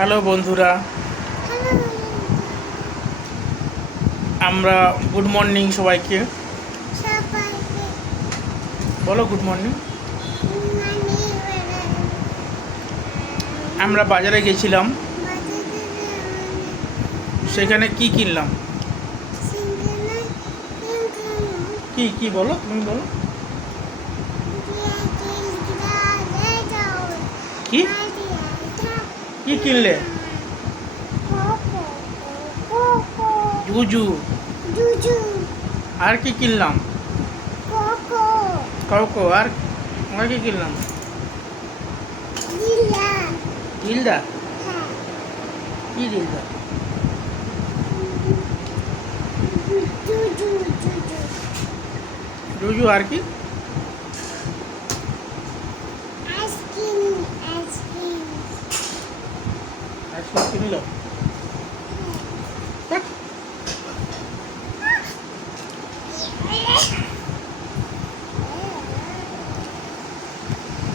Hello বন্ধুরা, আমরা good morning সবাইকে। বলো গুড মর্নিং। আমরা বাজারে গেছিলাম, সেখানে কি কিনলাম? কি কি বলো, তুমি বলো। কি কি কিনলে? জুজু। আর কি কিনলাম? কোকো। আর কি কিনলাম? দিলদা। কি দিলদা? জুজু। আর কি? আইসক্রিম কিনলো।